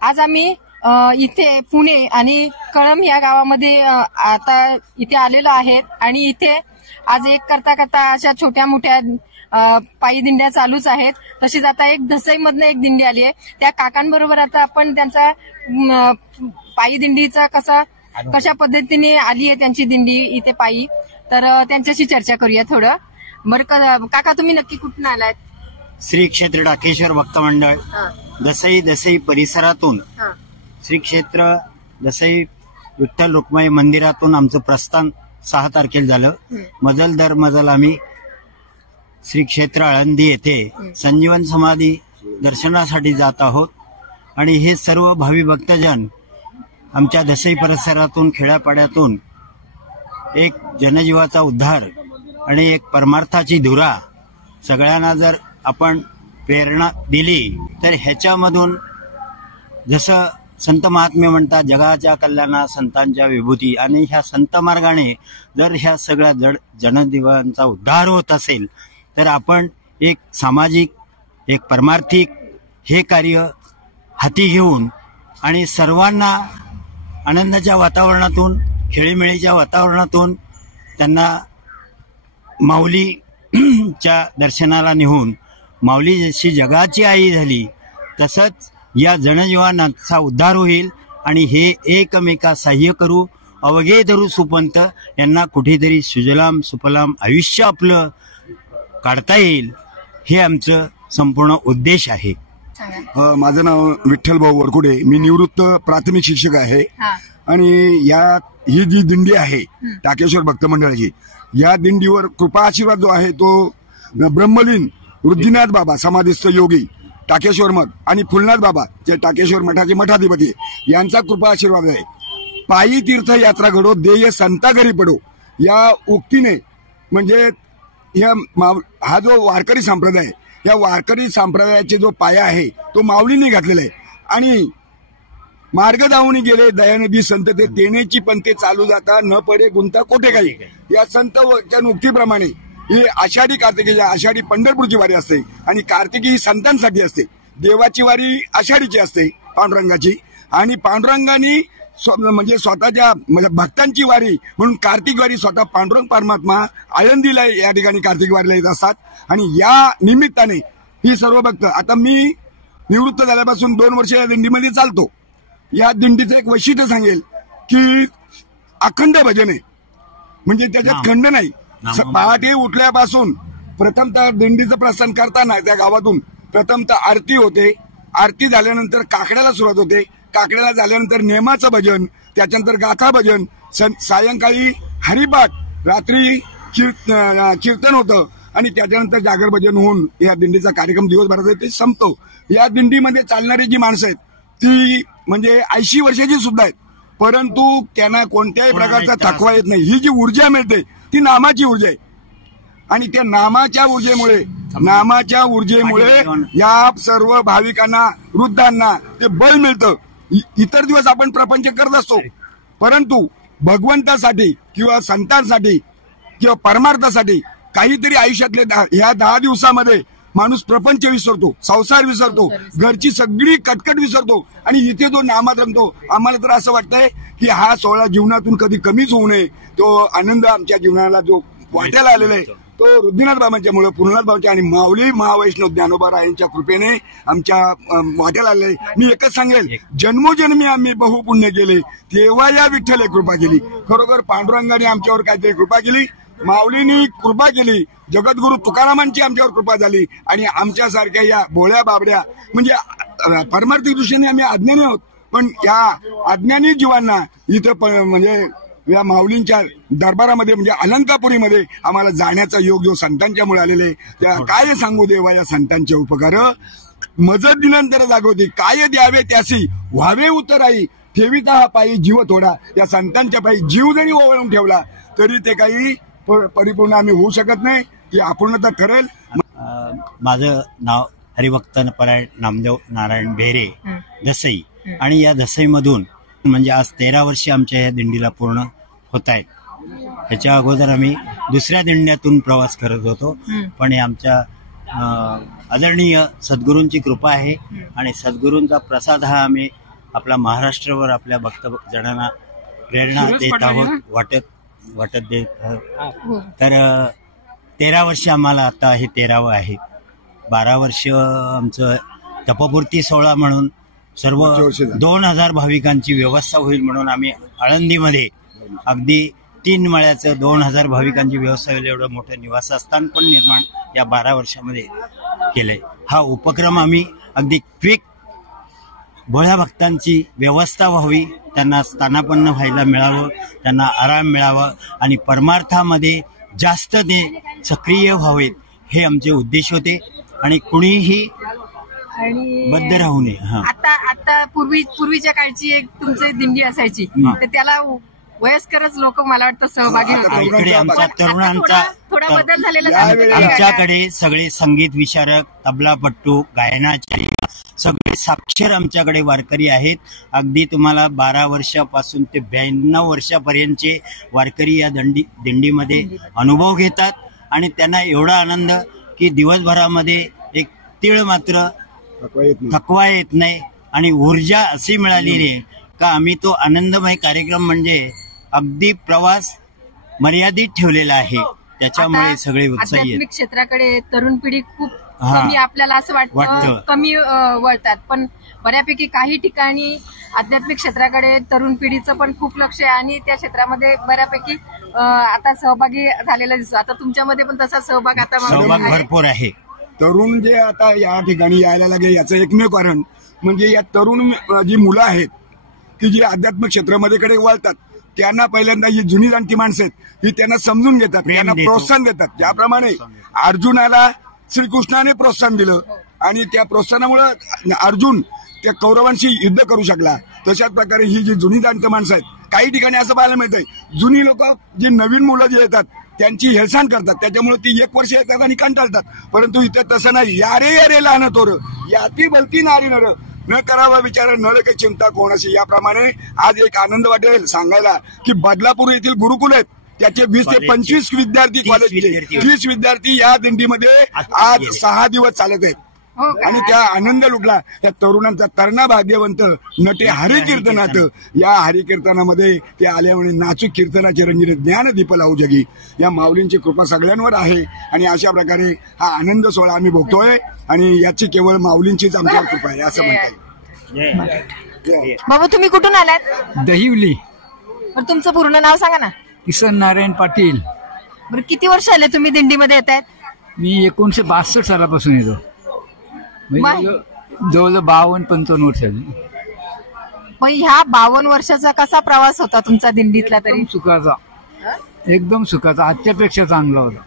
आज आम्ही इथे पुणे आणि कळंब या गावामध्ये आता इथे आलेलो आहेत आणि इथे आज एक करता करता अशा छोट्या मोठ्या पायी दिंड्या चालूच आहेत. तशीच आता एक धसईमधनं एक दिंडी आली आहे. त्या काकांबरोबर आता आपण त्यांचा पायी दिंडीचा कशा पद्धतीने आली आहे त्यांची दिंडी इथे पायी, तर त्यांच्याशी चर्चा करूया थोडं. बरं काका, तुम्ही नक्की कुठून आलात? श्री क्षेत्र टाकेश्वर भक्त मंडळ दसई परिसरातून श्री क्षेत्र दसई विठ्ठल रुक्माई मंदिरातून आमचं प्रस्थान 6 तारखेला झालं. मजल दर मजल आम्ही श्री क्षेत्र आळंदी येथे संजीवन समाधी दर्शनासाठी जात आहोत. आणि हे सर्व भावी भक्तजन आमच्या दसई परिसरातून खेड्यापाड्यातून एक जनजीवाचा उद्धार आणि एक परमार्थाची धुरा सगळ्यांना जर आपण प्रेरणा दिली तर ह्याच्यामधून जसं संत महात्मे म्हणतात जगाच्या कल्याणा संतांच्या विभूती, आणि ह्या संत मार्गाने जर ह्या सगळ्या जनजीवांचा उद्धार होत असेल तर आपण एक सामाजिक एक परमार्थिक हे कार्य हाती घेऊन आणि सर्वांना आनंदाच्या वातावरणातून खेळीमेळीच्या वातावरणातून त्यांना माऊलीच्या दर्शनाला नेऊन माऊली जशी जगाची आई झाली तसंच या जनजीवांचा उद्धार होईल. आणि हे एकमेका सहाय्य करू अवघे धरू सुपंत यांना कुठेतरी सुजलाम सुफलाम आयुष्य आपलं काढता येईल, हे आमचं संपूर्ण उद्देश आहे. माझं नाव विठ्ठल भाऊ वरकुडे, मी निवृत्त प्राथमिक शिक्षक आहे. आणि ही जी दिंडी आहे टाकेश्वर भक्त मंडळाची, या दिंडीवर कृपा आशीर्वाद जो आहे तो ब्रह्मलीन वृद्धीनाथ बाबा समाधिस्थ योगी टाकेश्वर मठ आणि फुलनाथ बाबा जे टाकेश्वर मठाचे मठाधिपती यांचा कृपा आशीर्वाद आहे. पायी तीर्थ यात्रा घडो देय संता घरी पडो या उक्तीने म्हणजे हा जो वारकरी संप्रदाय, या वारकरी संप्रदायाचे जो पाया आहे तो माऊलीने घातलेला आहे. आणि मार्ग दावून गेले दयानदी संत ते तेनेची पंथे चालू जाता न पडे गुंता कोठे काही, या संत उक्तीप्रमाणे ही आषाढी कार्तिकी आषाढी पंढरपूरची वारी असते आणि कार्तिकी ही संतांसाठी असते. देवाची वारी आषाढीची असते पांडुरंगाची, आणि पांडुरंगाने म्हणजे स्वतःच्या भक्तांची वारी म्हणून कार्तिक वारी स्वतः पांडुरंग परमात्मा आळंदीला या ठिकाणी कार्तिक वारीला येत असतात. आणि या निमित्ताने ही सर्व भक्त, आता मी निवृत्त झाल्यापासून 2 वर्ष या दिंडीमध्ये चालतो. या दिंडीचं एक वैशिष्ट्य सांगेल की अखंड भजन आहे, म्हणजे त्याच्यात खंड नाही. पहाटे उठल्यापासून प्रथमतः दिंडीचं प्रस्थान करताना त्या गावातून प्रथमतः आरती होते. आरती झाल्यानंतर काकड्याला सुरुवात होते. काकड्याला झाल्यानंतर नेमाचं भजन, त्याच्यानंतर गाथा भजन, सायंकाळी हरिपाठ, रात्री कीर्तन होतं आणि त्याच्यानंतर जागर भजन होऊन या दिंडीचा कार्यक्रम दिवसभराचा ते संपतो. या दिंडीमध्ये चालणारी जी माणसं आहेत ती म्हणजे 80 वर्षाची सुद्धा आहेत, परंतु त्यांना कोणत्याही प्रकारचा थकवा येत नाही. ही जी ऊर्जा मिळते ती नामाची ऊर्जा आहे. आणि त्या नामाच्या ऊर्जेमुळे या सर्व भाविकांना वृद्धांना ते बळ मिळतं. इतर दिवस आपण प्रपंच करत असतो, परंतु भगवंतासाठी किंवा संतांसाठी किंवा परमार्थासाठी काहीतरी आयुष्यातले ह्या 10 दिवसामध्ये माणूस प्रपंच विसरतो, संसार विसरतो, घरची सगळी कटकट विसरतो आणि इथे तो नामात रमतो. आम्हाला तर असं वाटतंय की हा सोहळा जीवनातून कधी कमीच होऊ नये. तो आनंद आमच्या जीवनाला जो वाट्याला आलेला आहे तो वृद्धीनाथ बाबांच्यामुळे, फुलनाथ बाबांच्या आणि माऊली महावैष्णव ज्ञानोबा यांच्या कृपेने आमच्या वाट्याला आलेला आहे. मी एकच सांगेल, जन्मोजन्मी आम्ही बहुपुण्य केले तेव्हा या विठ्ठले कृपा केली. खरोखर पांडुरंगाने आमच्यावर काहीतरी कृपा केली, माऊलीनी कृपा केली, जगद्गुरु तुकारामांची आमच्यावर कृपा झाली आणि आमच्यासारख्या या भोळ्या बाबड्या म्हणजे परमार्थिक दृष्टीने आम्ही अज्ञानी आहोत, पण या अज्ञानी जीवांना इथं म्हणजे या माऊलींच्या दरबारामध्ये म्हणजे अलंकापुरीमध्ये आम्हाला जाण्याचा योग जो संतांच्यामुळे आलेले, त्या काय सांगू देवा या संतांचे उपकार. मजत दिनंतर जागवते, काय द्यावे त्यासी व्हावे उतराई, ठेविता हा पायी जीव थोडा. या संतांच्या पायी जीव जरी ओवाळून ठेवला तरी ते काही परिपूर्ण आम्ही होऊ शकत नाही, की अपूर्णता ठरेल. माझं नाव हरिभक्त परायण नामदेव नारायण बेहरे दसई, आणि या दसईमधून म्हणजे आज 13 वर्षे आमच्या या दिंडीला पूर्ण होत आहेत. त्याच्या अगोदर आम्ही दुसऱ्या दिंड्यातून प्रवास करत होतो, पण हे आमच्या आदरणीय सद्गुरूंची कृपा आहे आणि सद्गुरूंचा प्रसाद हा आम्ही आपला महाराष्ट्रावर आपल्या भक्तजनांना प्रेरणा देत आहोत, वाटत देत. तर 13 वर्ष आम्हाला आता हे 13वं आहे. 12 वर्ष आमचं तपपूर्ती सोहळा म्हणून सर्व 2000 भाविकांची व्यवस्था होईल म्हणून आम्ही आळंदीमध्ये अगदी 3 मळ्याचं 2000 भाविकांची व्यवस्था होईल एवढं मोठं निवासस्थान पण निर्माण या 12 वर्षामध्ये केलंय. हा उपक्रम आम्ही अगदी क्विक भोळ्या भक्तांची व्यवस्था व्हावी, त्यांना स्थानापन्न व्हायला मिळावं, त्यांना आराम मिळावा आणि परमार्थामध्ये जास्त ते सक्रिय व्हावेत हे आमचे उद्देश होते. आणि कुणीही बद्ध राहू नये. आता पूर्वीच्या काळची एक तुमची दिंडी असायची, तर त्याला वयस्करच लोक मला वाटतं सहभागी होते. इकडे आमच्या तरुणांचा थोडा बदल झालेला. आमच्याकडे सगळे संगीत विशारक, तबलापट्टू, गायनाचार्य सगळे साक्षर आमच्याकडे वारकरी आहेत. अगदी तुम्हाला 12 वर्षापासून ते 92 वर्षापर्यंतचे वारकरी या दिंडीमध्ये अनुभव घेतात आणि त्यांना एवढा आनंद की दिवसभरामध्ये एक तीळ मात्र थकवा येत नाही आणि ऊर्जा अशी मिळालेली आहे का आम्ही तो आनंदमय कार्यक्रम म्हणजे अगदी प्रवास मर्यादित ठेवलेला आहे. त्याच्यामुळे सगळे उत्साही आध्यात्मिक क्षेत्राकडे तरुण पिढी खूप कमी, आपल्याला असं वाटतं कमी वळतात, पण बऱ्यापैकी काही ठिकाणी आध्यात्मिक क्षेत्राकडे तरुण पिढीचं पण खूप लक्ष आहे आणि त्या क्षेत्रामध्ये बऱ्यापैकी आता सहभागी झालेला दिसतो. आता तुमच्यामध्ये पण तसा सहभाग भरपूर आहे. तरुण जे आता या ठिकाणी यायला लागले याचं एकमेव कारण म्हणजे या तरुण जी मुलं आहेत की जी आध्यात्मिक क्षेत्रामध्ये वळतात, त्यांना पहिल्यांदा ही जुनी जाणती माणसं आहेत ही त्यांना समजून घेतात, त्यांना प्रोत्साहन देतात. ज्याप्रमाणे अर्जुनाला श्रीकृष्णाने प्रोत्साहन दिलं आणि त्या प्रोत्साहनामुळे अर्जुन त्या कौरवांशी युद्ध करू शकला, तशाच प्रकारे ही जी जुनी जाणती माणसं आहेत. काही ठिकाणी असं पाहायला मिळतंय जुनी लोक जी नवीन मुलं जी येतात त्यांची हेळसांड करतात, त्याच्यामुळे ती 1 वर्ष येतात आणि कंटाळतात. परंतु इथे तसं नाही. यारे यारे लहान तोर याती भलती नारी नर न करावा विचार नळ काही चिंता कोणाशी. याप्रमाणे आज एक आनंद वाटेल सांगायला की बदलापूर येथील गुरुकुल आहेत, त्याचे 20 ते 25 विद्यार्थी, कॉलेजचे 30 विद्यार्थी या दिंडीमध्ये आज 6 दिवस चालत आहेत आणि त्या आनंद लुटला. त्या तरुणांचा तरणा भाग्यवंत नटे हरिकीर्तनात, या हरिकीर्तनामध्ये ते आल्यामुळे नाचू कीर्तनाचे रंजित ज्ञान दीप लावू जगी. या माऊलींची कृपा सगळ्यांवर आहे आणि अशा प्रकारे हा आनंद सोहळा आम्ही भोगतोय आणि याची केवळ माऊलींचीच आमच्यावर कृपा आहे असं म्हणता येईल. बाबा तुम्ही कुठून आलात? दहिवली. बरं तुमचं पूर्ण नाव सांगा ना. किसन नारायण पाटील. बरं किती वर्ष आले तुम्ही दिंडीमध्ये येत आहेत? मी 1962 सालापासून येतो, जवळ 52-55 वर्ष झाली. मग ह्या 52 वर्षाचा कसा प्रवास होता तुमचा दिंडीतला? तरी सुखाचा, एकदम सुखाचा, आजच्यापेक्षा चांगला होता.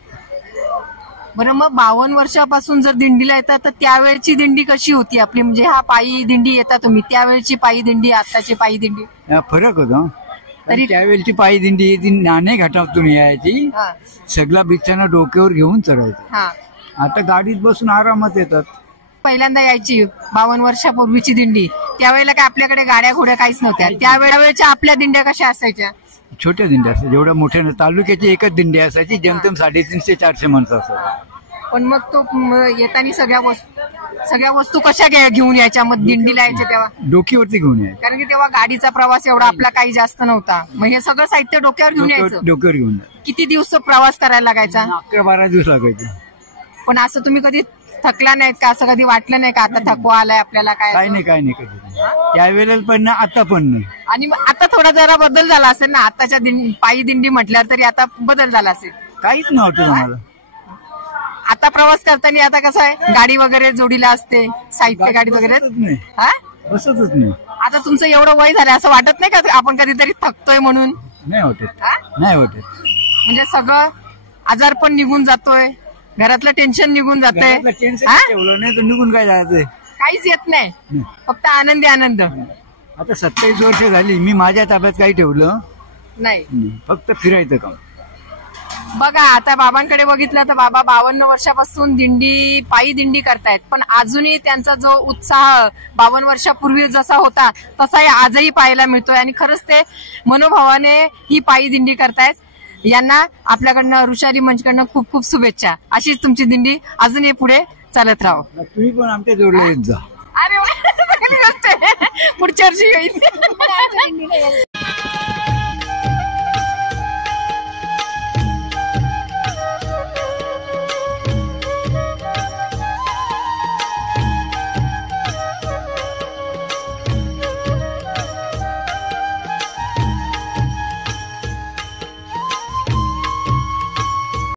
बरं मग 52 वर्षापासून जर दिंडीला येतात तर त्यावेळची दिंडी कशी होती आपली? म्हणजे हा पायी दिंडी येता तुम्ही, त्यावेळची पायी दिंडी आताची पायी दिंडी फरक होता. तरी त्यावेळची पायी दिंडी ती नाणे घाटातून यायची, सगळा बिछाना डोक्यावर घेऊन चढायचा. आता गाडीत बसून आरामात येतात. पहिल्यांदा यायची 52 वर्षापूर्वीची दिंडी, त्यावेळेला काय आपल्याकडे गाड्या घोड्या काहीच नव्हत्या. त्यावेळेच्या आपल्या दिंड्या कशा असायच्या? छोट्या दिंड्या असायच्या, जेवढ्या मोठ्या तालुक्याची एकच दिंडी असायची, जेमतेम 350-400 माणसं असायची. पण मग तो येताना सगळ्या वस्तू कशा घेऊन यायच्या मग दिंडीला यायच्या तेव्हा? डोकीवरती घेऊन यायचं, कारण की तेव्हा गाडीचा प्रवास एवढा आपला काही जास्त नव्हता. मग हे सगळं साहित्य डोक्यावर घेऊन यायचं? डोक्यावर घेऊन. किती दिवस प्रवास करायला लागायचा? 11-12 दिवस लागायचे. पण असं तुम्ही कधी थकला नाहीत का? असं कधी वाटलं नाही का आता थकवा आलाय आपल्याला? काय नाही कधी. त्यावेळेला पण ना, आता पण नाही. आणि आता थोडा जरा बदल झाला असेल ना आताच्या पायी दिंडी म्हटल्यावर, तरी आता बदल झाला असेल? काहीच नव्हतं मला. आता प्रवास करताना आता कसं आहे, गाडी वगैरे जोडीला असते, साहित्य गाडी वगैरे बसतच नाही. आता तुमचं एवढं वय झालं असं वाटत नाही का आपण कधीतरी थकतोय म्हणून? नाही वाटत. म्हणजे सगळं आजार पण निघून जातोय, घरातलं टेन्शन निघून जातंय. नाही तर निघून काय जायचंय? काहीच येत नाही, फक्त आनंदी आनंद. आता 27 वर्ष झाली, मी माझ्या ताब्यात काही ठेवलं नाही, फक्त फिरायचं काम. बघा आता बाबांकडे बघितलं तर बाबा 52 वर्षापासून पायी दिंडी करतायत, पण अजूनही त्यांचा जो उत्साह 52 वर्षापूर्वी जसा होता तसाही आजही पाहायला मिळतोय. आणि खरंच ते मनोभावाने ही पायी दिंडी करतायत. यांना आपल्याकडनं ऋषाली मंचकडनं खूप खूप शुभेच्छा. अशीच तुमची दिंडी अजूनही पुढे चालत राहो. तुम्ही पण आमच्या जोडीला येत जा. अरे वा, चांगली गोष्ट आहे. पुढच्या वर्षी येईल.